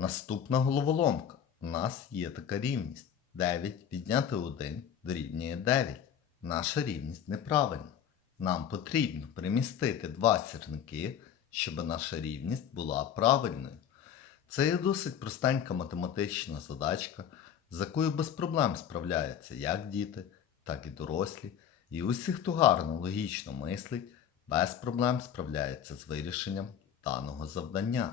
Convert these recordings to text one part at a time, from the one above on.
Наступна головоломка. У нас є така рівність. 9 відняти 1 дорівнює 9. Наша рівність неправильна. Нам потрібно примістити два сірники, щоб наша рівність була правильною. Це є досить простенька математична задачка, з якою без проблем справляються як діти, так і дорослі. І усі, хто гарно логічно мислить, без проблем справляється з вирішенням даного завдання.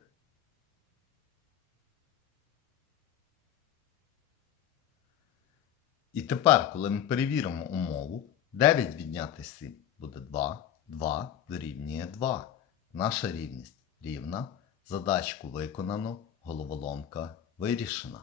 І тепер, коли ми перевіримо умову, 9 відняти 7 буде 2, 2 дорівнює 2. Наша рівність рівна. Задачку виконано, головоломка вирішена.